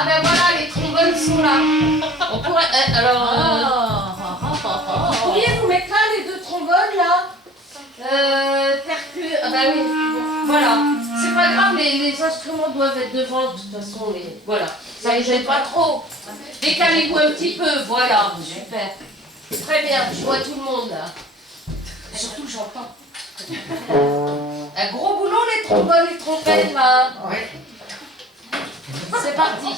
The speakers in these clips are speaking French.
Ah ben voilà, les trombones sont là. On pourrait... vous pourriez vous mettre là, les deux trombones, là ah ben oui, bon, voilà. C'est pas grave, les instruments doivent être devant, de toute façon, voilà. Ça les gêne pas trop. Décalez-vous un petit peu, voilà, super. Très bien, je vois tout le monde, là. Surtout, j'entends. Un gros boulot, les trombones, les trompettes, là. Ouais. C'est parti.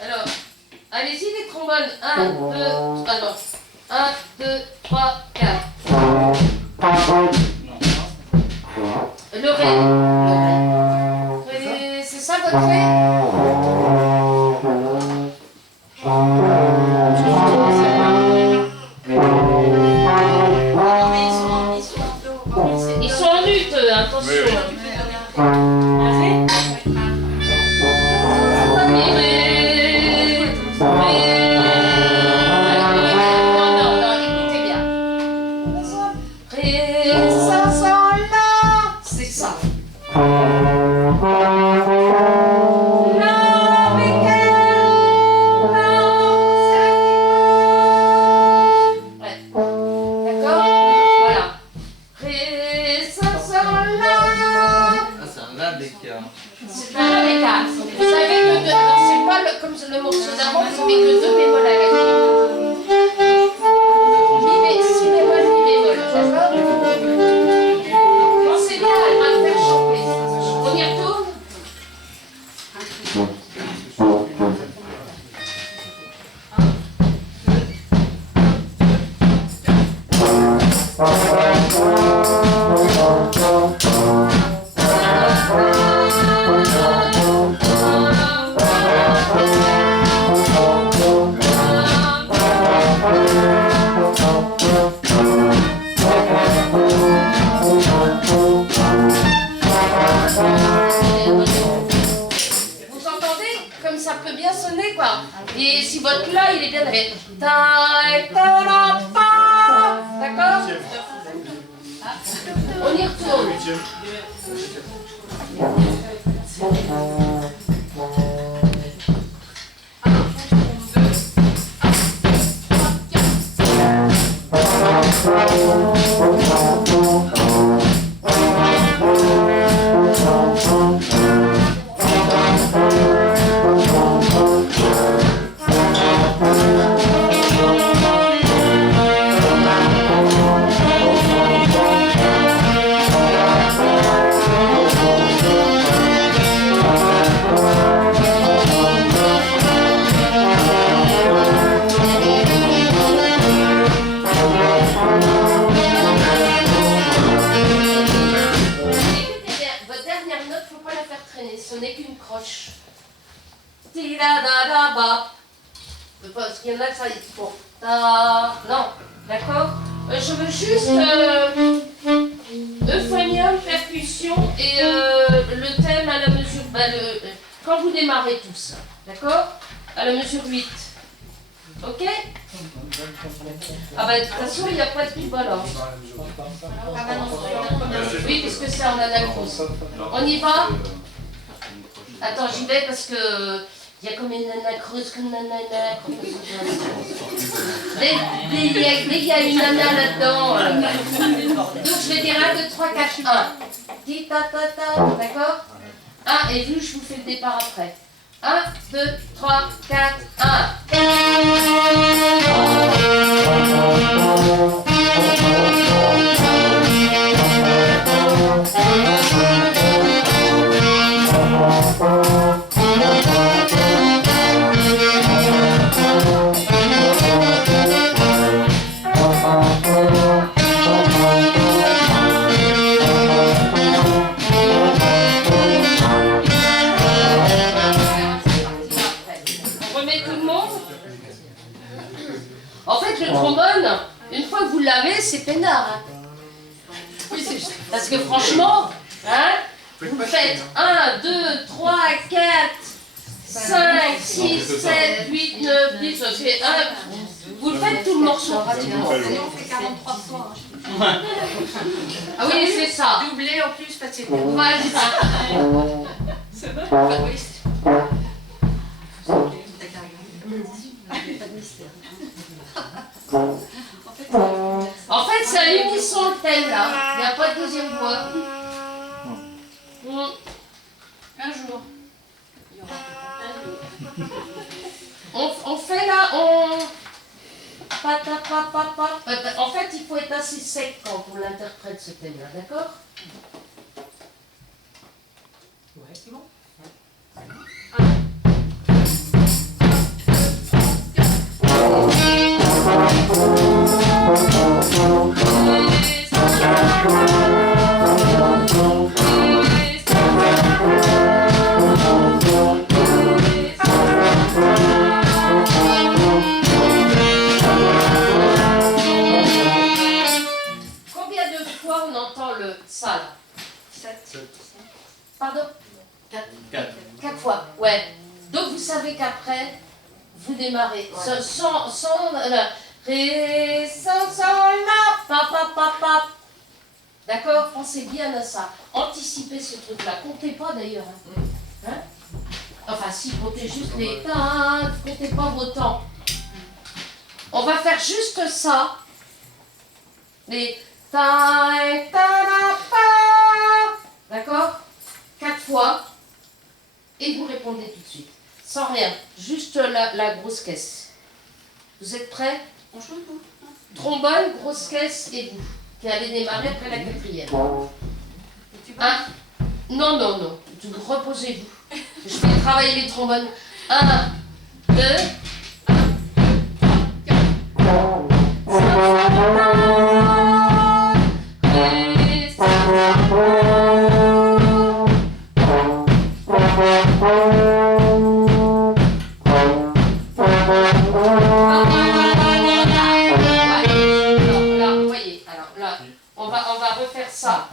Alors, allez-y les trombones. 1, 2, alors. 1, 2, 3, 4. Le ré. C'est ça votre ré? Ils sont en lutte, attention. Le morceau d'avant, vous avez que 2 bémols à la clé. Si bémol, mi bémol, d'accord? Pensez bien à le faire chanter. On y retourne? Et si votre là, il est bien avec d'accord? On y retourne. Ce n'est qu'une croche. Parce qu'il y en a que ça bon. Non, d'accord. Je veux juste euphonium, percussion et le thème à la mesure. Quand vous démarrez tous, d'accord? À la mesure 8. Ok? Ah bah de toute façon il n'y a pas de tuba là. Oui, parce que c'est en anacrose. On y va? Attends, j'y vais parce que il y a comme une nana creuse, comme une nana. Dès qu'il y a une nana là-dedans. Donc je vais dire 1, 2, 3, 4, 1. Ti ta ta ta, d'accord? 1 et vous, je vous fais le départ après. 1, 2, 3, 4, 1. En fait, le trombone, une fois que vous l'avez, c'est peinard. Hein. Parce que franchement, hein, vous faites 1, 2, 3, 4, 5, 6, 7, 8, 9, 10, ça fait 1. Vous le faites tout le morceau. On fait 43 fois. Ah oui, c'est ça. Doublé en plus, parce que Voilà. c'est vrai. Oui. En fait, c'est à l'unisson le thème là. Il n'y a pas de deuxième voix. Un jour. On fait là, on. En fait, il faut être assez sec quand on l'interprète ce thème-là, d'accord? Ouais, c'est bon. Combien de fois on entend le ça là? 7. Pardon? 4. 4 fois, ouais. Donc vous savez qu'après, vous démarrez sans ré, sans, la, pa. D'accord? Pensez bien à ça. Anticipez ce truc-là. Comptez pas d'ailleurs. Hein? Enfin, si, comptez juste les temps, comptez pas vos temps. On va faire juste ça. Les ta, d'accord? 4 fois. Et vous répondez tout de suite. Sans rien. Juste la grosse caisse. Vous êtes prêts? On chante tout. Trombone, grosse caisse et vous. Qui allez démarrer après la 4e. Un. Non. Reposez-vous. Je vais travailler les trombones. 1, 2. On va refaire ça.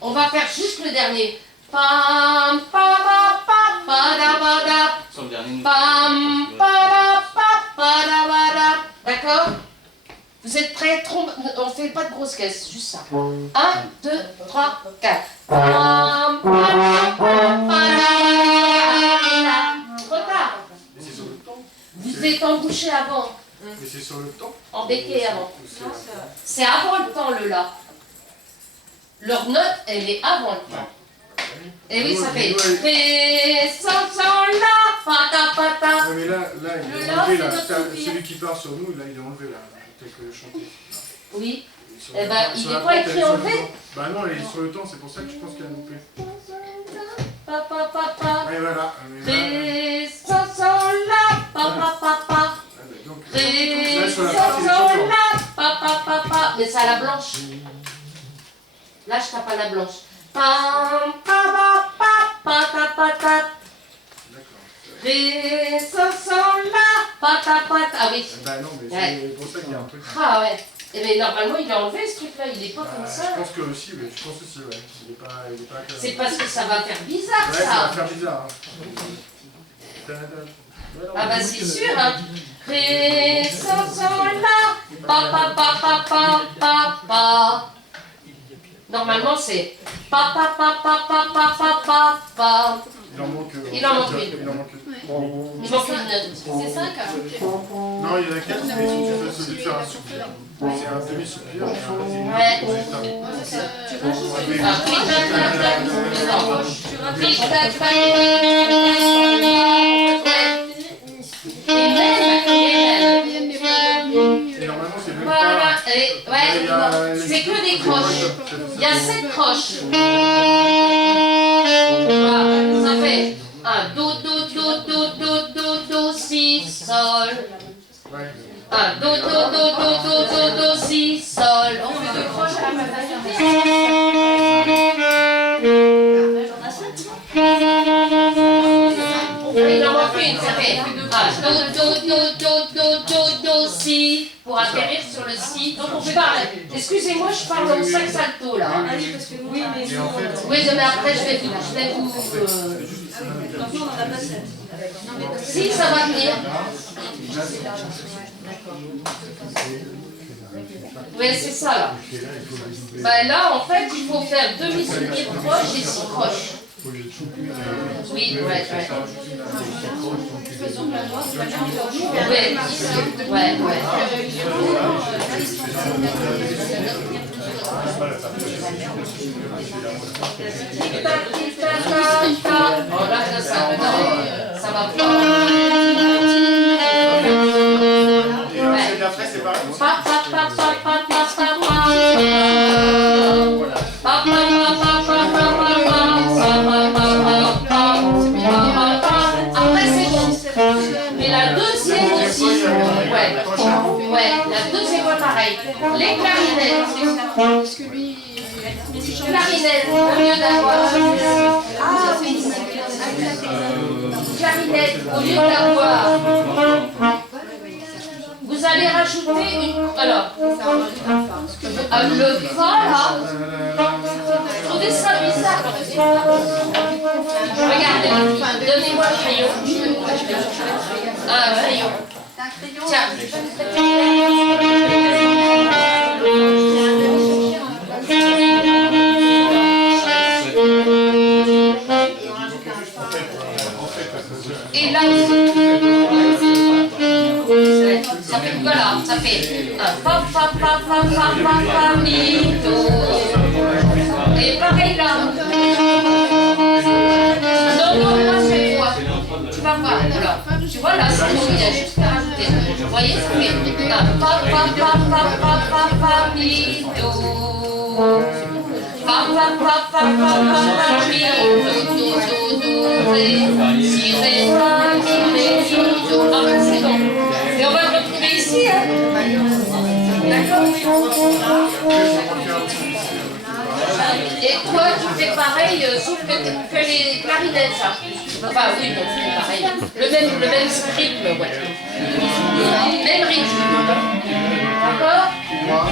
On va faire juste le dernier. Pam, pa, da, ba, da. Sur le dernier. Pam, pa, da, ba, da. D'accord? Vous êtes prêts? On fait pas de grosse caisse, juste ça. 1, 2, 3, 4. Pam, pa, da, trop tard. Mais c'est sur le temps. Vous êtes embouché avant, Mais c'est sur le temps. en béquet avant. Ou C'est avant le temps, le la. Leur note, elle est avant le temps. Et oui, ça fait ré, sol, la, pa. Ouais, mais là, il est la, enlevé, c'est là. notre Celui qui part sur nous, là, il est enlevé, là. Tel que chanté. Oui. Sur Eh la- ben, sur il la est pas porte, écrit elle est sur le enlevé. temps. Bah non, elle est sur le temps, c'est pour ça que je pense qu'elle a loupé. Pa. Ouais, voilà. Ré, sol, la, pa. Ah, bah, donc, Ré, là, sur la sol, partie des chantants. la, pa. Mais c'est à la blanche. Là, je tape à la blanche. Pam, pa, ta. D'accord. Ré, sol, la, pa. Ah oui. Bah non, mais Ouais. c'est pour ça qu'il y a un truc. Ah ouais. Eh bien, normalement, il a enlevé ce truc-là. Il est pas Bah, comme je ça. pense que aussi, ouais. Je pense aussi, ouais. Il est pas C'est parce que ça va faire bizarre, Ouais, ça va ça. faire bizarre. Hein. Ah bah c'est sûr, hein. Ré, sol, la, pa. Normalement, c'est pa. Il en manque Il en manque une. Il en manque une. Il manque une note. C'est 5, Non, il y en a 4, mais si tu veux celui de faire un soupir, c'est un demi-soupir et un Ouais. Tu rajoutes Ah, clic, tac, tac, tac. Non. Clic, tac, tac. Et même. Et normalement, c'est même Voilà. pas... Et, ouais, c'est que des croches. Il y a 7 croches. Voilà, ça fait un do, si, sol. Ouais. Un do, si, sol. On fait 2 croches à la maternité. Il en manque une, ça fait un do, si, pour atterrir sur le si. Donc on fait pareil. Excusez-moi, je parle au sax alto là. Oui, parce que oui, mais Et en fait, Oui, mais après je vais vous Maintenant, on en a pas 7. Si, ça va venir. Oui, c'est ça là. Bah, là, en fait, il faut faire demi-soulier proche et 6 croches. Oui, ouais. Oh là, ça va pas. Après, c'est pareil. Après, c'est bon. Mais la deuxième aussi. Ouais, la deuxième fois pareil. Les clarinettes. Clarinette, au lieu d'avoir. Clarinette, au lieu d'avoir. Vous allez rajouter une. Alors, le fa là. Vous trouvez ça bizarre? Regardez, donnez-moi le crayon. Un crayon. Tiens. Et là aussi. Ça fait voilà, ça fait un pa pa pa pa pa pa pa mi do. Et pareil là. Non, pas cette fois. Tu vas voir, alors. Tu vois là, c'est bon, il y a juste à rajouter. Vous voyez, ça fait un pa pa pa pa pa pa pa mi do. Pa pa pa pa pa pa pa mi do ré si ré fa mi do. Ah ben c'est bon. Et on va le retrouver ici, hein. D'accord? Et toi, tu fais pareil, sauf que les clarinettes, ça. Enfin, oui, bon, c'est pareil. Le même rythme, ouais. Même rythme. D'accord? 3,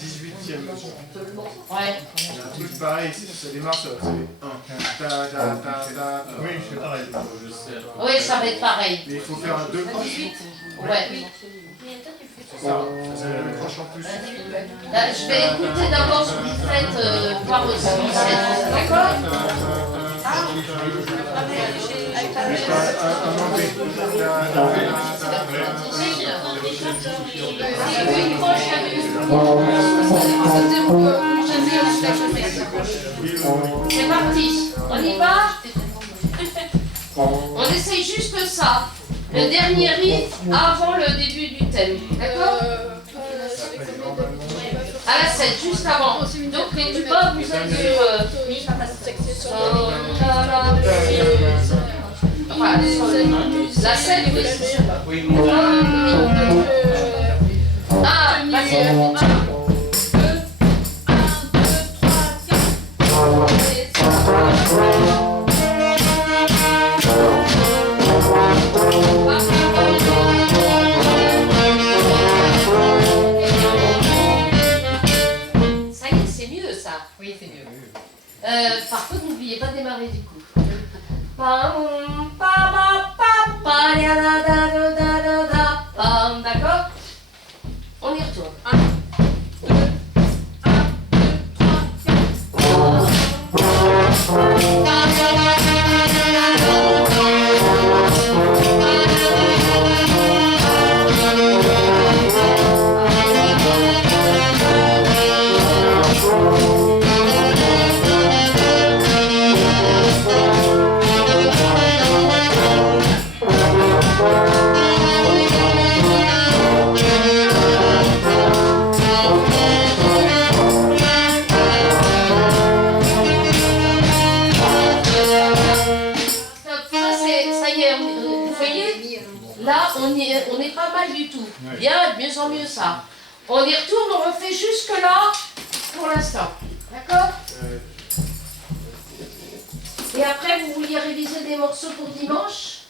18e mesure. Ouais. Il y a un truc pareil, ça démarre, c'est 1. Oui, c'est pareil. Oui, ça va être pareil. Mais il faut faire un 2. Ouais. C'est ça, ça fait une croche en plus. Là, je vais écouter d'abord ce que vous faites, voir aussi. D'accord? C'est parti. On y va? On essaye juste ça. Le dernier rythme avant le début du thème. D'accord? À la 7, juste avant. Donc les tubas, vous êtes sur... Enfin, la scène, oui, c'est ça. Oui, Ah, vas-y. Ça y est, c'est mieux ça. Oui, c'est mieux. Par contre, n'oubliez pas de démarrer du coup. Pam, pam, pam, pam, ya, da, da, da, da, da, da, pam. D'accord? On y retourne. 1, 2, 1, 2, 3. On est pas mal du tout. Bien, de mieux en mieux ça. On y retourne, on refait jusque là pour l'instant. D'accord? Et après, vous vouliez réviser des morceaux pour dimanche?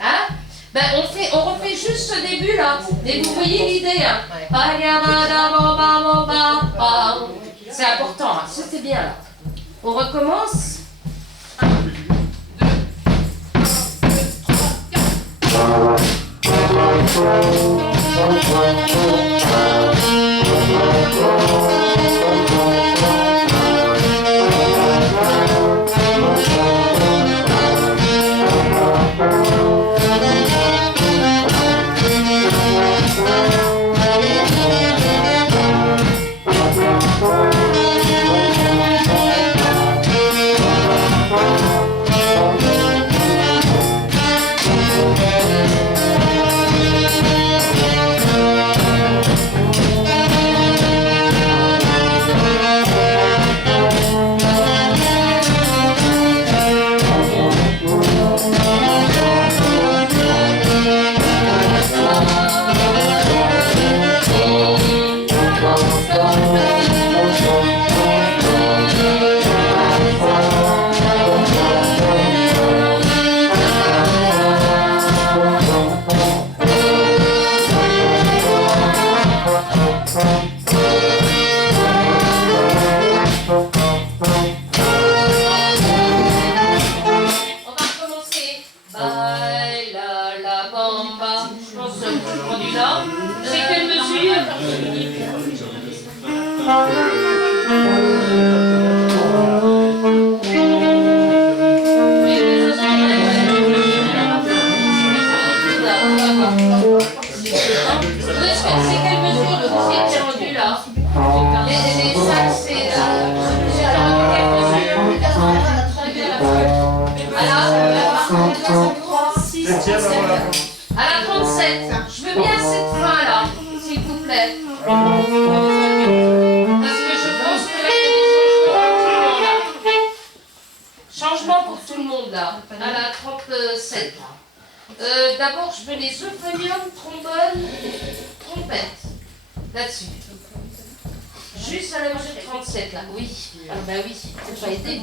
Hein? Ben, on refait juste ce début là. Mais vous voyez l'idée, hein? C'est important, hein. C'était bien là. On recommence. 1, 2, 1, 37. D'abord, je mets les euphoniums, trombones, trompettes. Là-dessus. Juste à la mesure de 37, là. Oui. Ah bah oui, c'est pas été.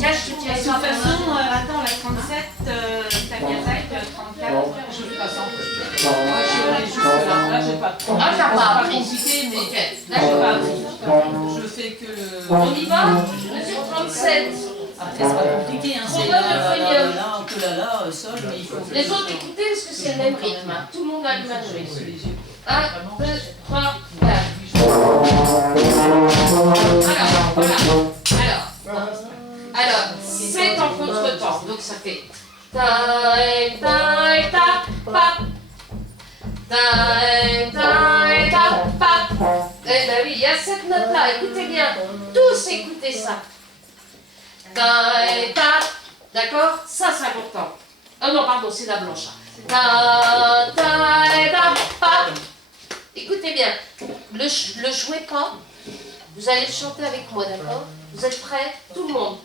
Cache, je tiens De toute façon, attends, la 37, t'as bien taille, 34, je fais pas ça. Moi, je vais aller jusque là. Là, j'ai pas de Ah, j'ai pas appris. compliqué, mais Là, j'ai pas appris. je fais que le. On y va? Mesure 37. Après, c'est pas compliqué, hein. C'est là, sol, mais il faut. Les autres, écoutez, parce que c'est le même rythme. Hein. Tout le monde a le même rythme. 1, 2, 3, 4. Alors, c'est en contre-temps, donc ça fait taï taï tap pap taï taï tap pap. Eh ben oui, il y a cette note-là, écoutez bien, tous écoutez ça. Taï tap, d'accord? Ça c'est important. Oh non, pardon, c'est la blanche. Ta taï tap pap. Écoutez bien, le jouez pas. Vous allez le chanter avec moi, d'accord? Vous êtes prêts? Tout le monde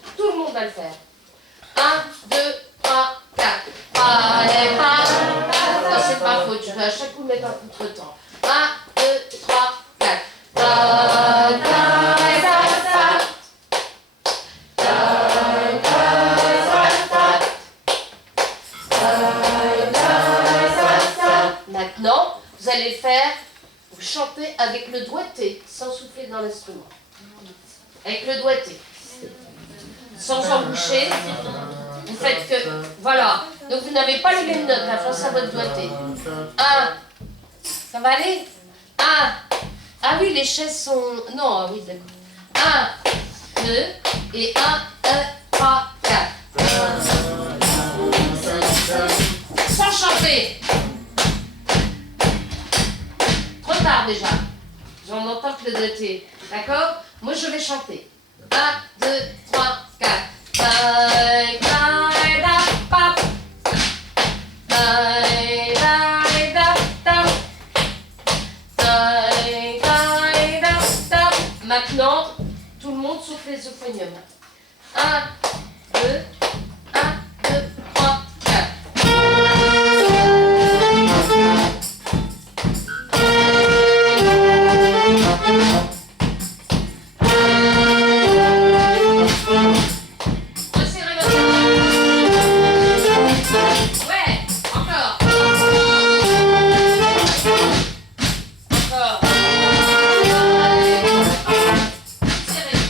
va le faire. 1, 2, 3, 4. Allez, non, c'est pas faute, je vais à chaque coup mettre un contre-temps. 1, 2, 3, 4. Maintenant, vous allez faire, vous chantez avec le doigté, sans souffler dans l'instrument. Avec le doigté. Sans emboucher. Vous faites que, voilà. Donc vous n'avez pas les mêmes notes, la face à votre doigté. 1, ça va aller? 1, ah oui, les chaises sont, non, ah oui, d'accord. 1, 2, et 1, 2, 3, 4. Sans chanter. Trop tard déjà. J'en entends que le doigté. D'accord? Moi je vais chanter. 1, 2, 3, 4. Maintenant, tout le monde souffle les euphoniums. 1, 2, 1, 2, 3, 4. Resserrez votre main. Ouais, encore. Encore. Serrez.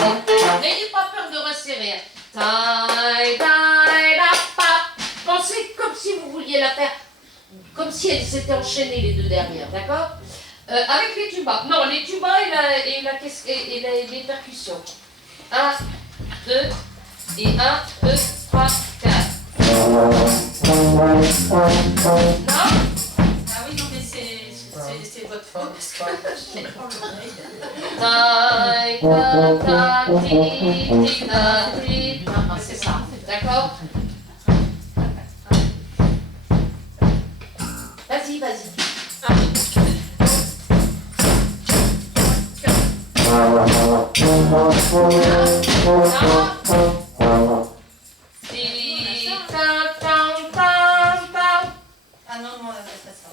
Encore. N'ayez pas peur de resserrer. Taï, taï, da, pa. Pensez comme si vous vouliez la faire, comme si elles s'étaient enchaînées les deux dernières, d'accord? Avec les tubas. Non, les tubas et les percussions. 1, 2, et 1, 2, 3, 4. Non? Ah oui, non, mais c'est votre faute. Parce que je l'ai pas l'oreille. Taï, ta, ta, ti, ta, ti. Non, c'est ça. D'accord? Vas-y, vas-y. Ah non, non, on a fait pas ça.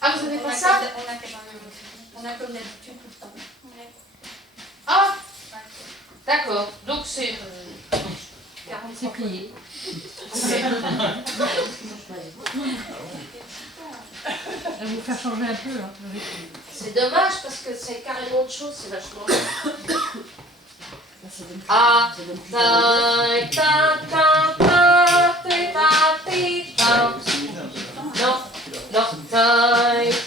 Ah, vous avez pas ça? On a comme d'habitude tout le temps. Ah, d'accord. Donc c'est... C'est plié. Elle va vous faire changer un peu. Hein. C'est dommage parce que c'est carrément autre chose, c'est vachement bien. Ah, ta, ta, ta, ta, ta, ta. Non, non, ta,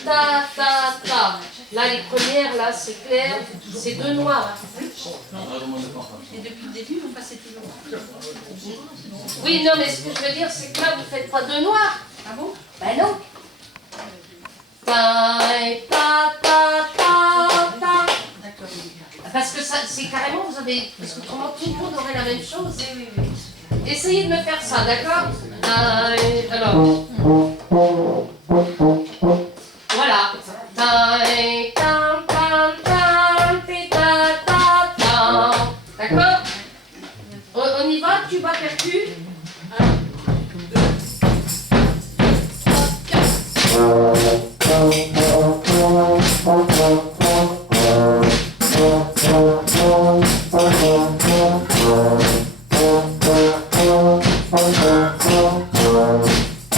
ta, ta, ta. Là, les premières, là, c'est clair, c'est deux noirs. Et depuis le début, on passait toujours. Oui, non, mais ce que je veux dire, c'est que là, vous ne faites pas deux noirs. Ah bon? Ben non. Ta, ta, ta, ta, ta. D'accord. Parce que ça, c'est carrément, vous avez... Parce que autrement, tout le monde aurait la même chose. Oui, oui, oui. Essayez de me faire ça, d'accord? Alors... Voilà. D'accord? On y va? Tu vas percu? 1, 2, 3, 4.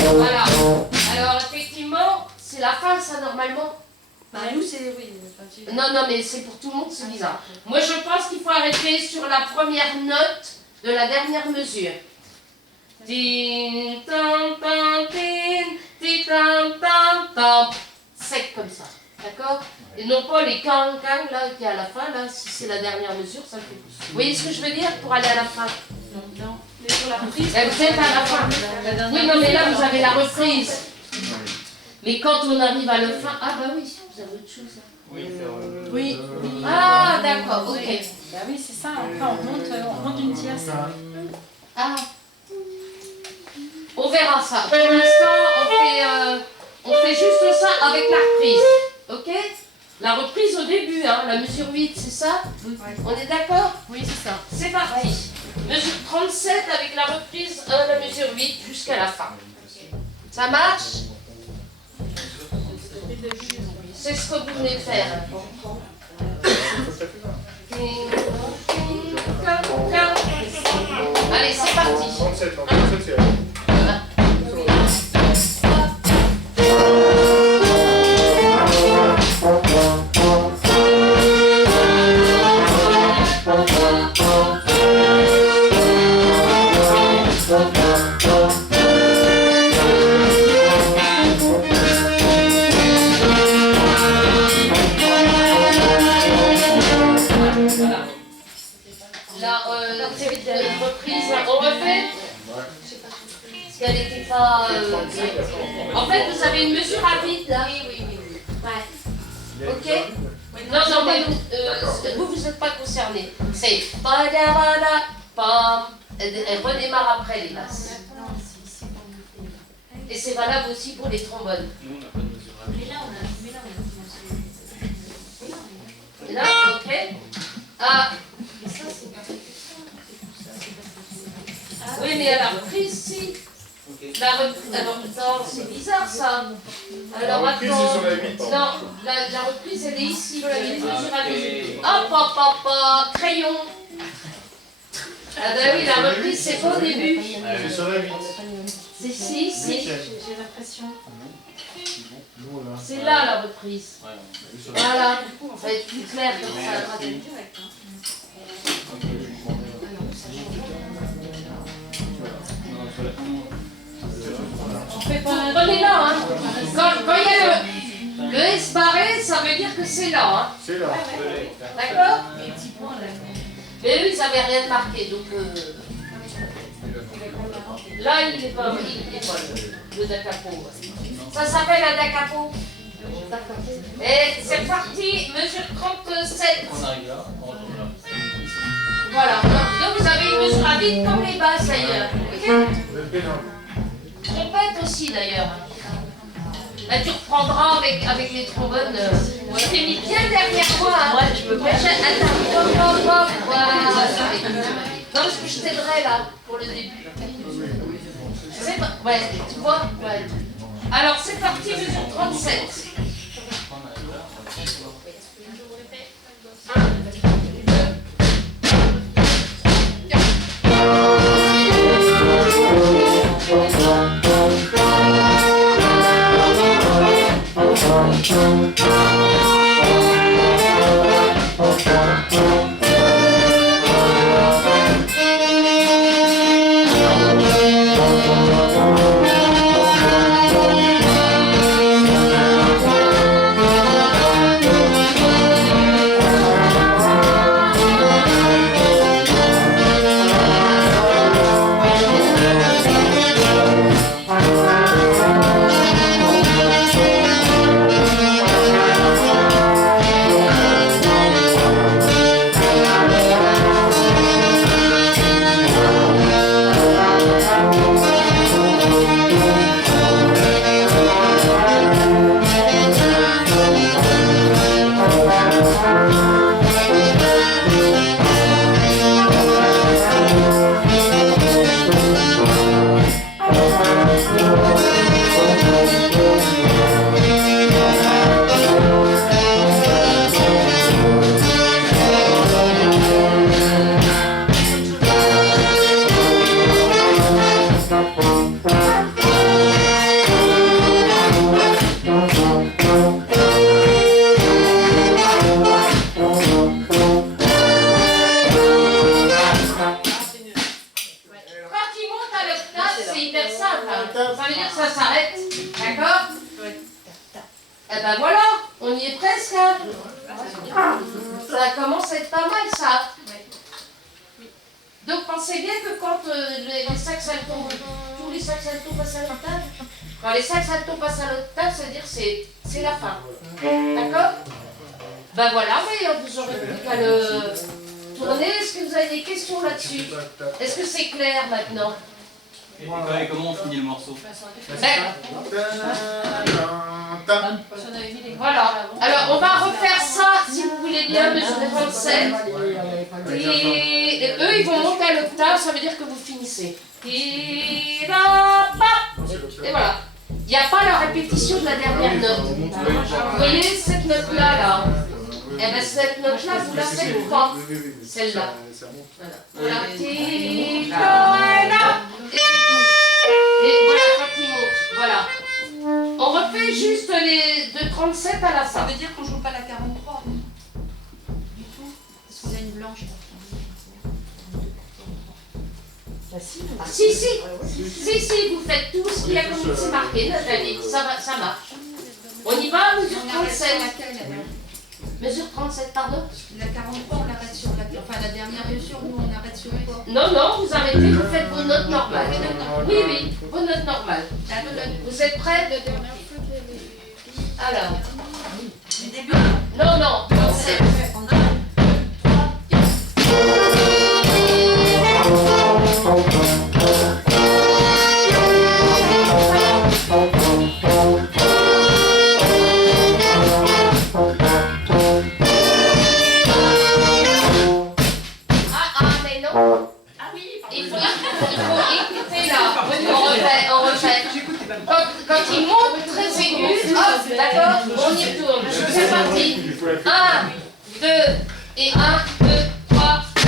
Voilà. Alors, effectivement, c'est la fin, ça, normalement. Bah, nous, c'est... Oui. Non, non, mais c'est pour tout le monde, c'est bizarre. Moi, je pense qu'il faut arrêter sur la première note de la dernière mesure. Tin, tam, tam, tin, ti, tam, tam, tam. Sec comme ça, d'accord? Et non pas les kang, kang, là, qui est à la fin, là, si c'est la dernière mesure, ça fait... Vous voyez ce que je veux dire pour aller à la fin? Non. Mais pour la reprise... Vous êtes à la fin. Oui, non, mais là, vous avez la reprise. Mais quand on arrive à la fin, ah bah oui, vous avez autre chose. Oui. Ah d'accord, ok. Bah oui, c'est ça. Après, on remonte une tierce. Ah. On verra ça. Pour l'instant, on fait juste ça avec la reprise. Ok? La reprise au début, hein, la mesure 8, c'est ça? On est d'accord? Oui, c'est ça. C'est parti. Mesure 37 avec la reprise, la mesure 8 jusqu'à la fin. Ça marche? C'est ce que vous venez de faire. Allez, c'est parti. 37, non, 37 c'est reprise, on refait? Parce qu'elle n'était pas... En fait, vous avez une mesure à vide, là. Oui. Ouais. Ok? Non, mais vous n'êtes pas concernés. C'est... Elle redémarre après les basses. Et c'est valable aussi pour les trombones. Et là, ok? Ah. Oui, mais à la reprise, si. Alors, attends, c'est bizarre ça. Alors, la reprise, attends. ils sont à 8, Non, la reprise, elle est ici. Une mesure à vide. Hop, crayon. Ah, bah oui, la reprise, c'est pas au début. C'est sur la 8. C'est si. J'ai l'impression. C'est là la reprise. Voilà. Ça va être plus clair comme ça. Prenez-la, hein. Quand il y a le S barré, ça veut dire que c'est là, hein. C'est là. D'accord? Mais eux, ils n'avaient rien marqué, donc... Là, il n'est pas le da capo. Ça s'appelle un da capo. Et c'est parti, mesure 37. Voilà. Donc vous avez une mesure à vide comme les basses d'ailleurs. Ok? Trompette aussi d'ailleurs. Là tu reprendras avec les trombones. Je t'ai mis bien derrière moi. Hein. Ouais, je peux pas. Attends, voilà. Non, parce que je t'aiderai là pour le début. C'est pas... Ouais, tu vois? Ouais. Alors c'est parti, mesure 37. Donc pensez bien que quand les sacs altos, tous les sacs altos passent à l'octave, Quand les saxatons passent à l'octave, ça veut dire que c'est la fin. D'accord? Ben voilà, mais vous aurez plus qu'à le tourner. Est-ce que vous avez des questions là-dessus? Est-ce que c'est clair maintenant? Et comment on finit le morceau? Voilà. Alors, on va refaire ça, si vous voulez bien, mesure 37. Et eux, ils vont monter à l'octave, ça veut dire que vous finissez. Et voilà. Il n'y a pas la répétition de la dernière note. Vous voyez cette note-là, là? Eh bien, cette note-là, vous la faites pas. Celle-là. Voilà. Et voilà quand il monte. Voilà. On refait juste les de 37 à la Ça fin. veut dire qu'on joue pas la 43 du tout. Parce qu'on a une blanche. Ah, si, vous faites tout ce qu'il y a comme c'est marqué, Nathalie. Ça marche. On y va, mesure On arrête sur 37. laquelle alors? Mesure 37, pardon? La 43, on l'arrête sur laquelle? Enfin, la dernière mesure, nous, on arrête sur quoi? Non, non, vous arrêtez, vous faites vos notes normales. Oui, oui, vos notes normales. Vous êtes prêts? Alors. Du début? Non, non, 37. Mais non. Ah oui, Il faut écouter là. On refait. Quand il monte très aigu, hop, d'accord, on y retourne. C'est parti. 1, 2, et 1, 2, 3, 4.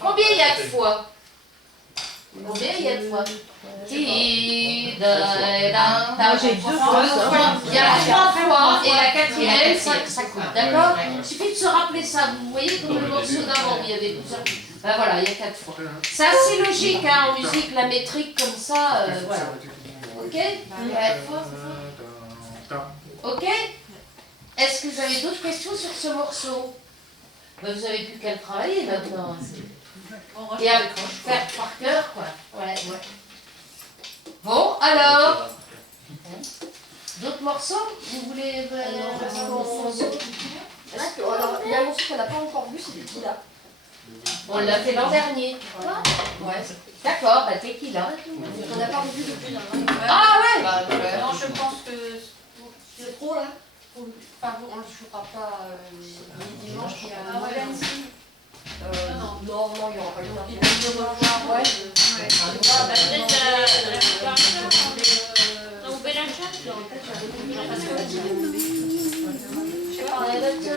Combien il y a de fois? Combien il y a de fois? J'ai 2 fois. Il y a 3 fois et la quatrième, ça compte. D'accord? Il suffit de se rappeler ça. Vous voyez comme le morceau d'avant, il y avait tout ça. Ben voilà, il y a 4 fois. C'est assez logique hein, en musique, la métrique comme ça. Voilà. Ok? Ok? Est-ce que vous avez d'autres questions sur ce morceau? Ben, vous avez plus qu'à le travailler maintenant. Et à faire par cœur, quoi. Ouais. Bon, alors. D'autres morceaux? Vous voulez. Alors, il y a un morceau qu'on n'a pas encore vu, c'est Tequila. On l'a fait l'an dernier. Ouais. D'accord, bah Tequila. On n'a pas revu depuis. Ah ouais? Non, je pense que. C'est trop là. Enfin, on ne jouera pas dimanche, il y a Molène. Non, il n'y aura pas de temps. Il va venir me revoir, ouais. Parce que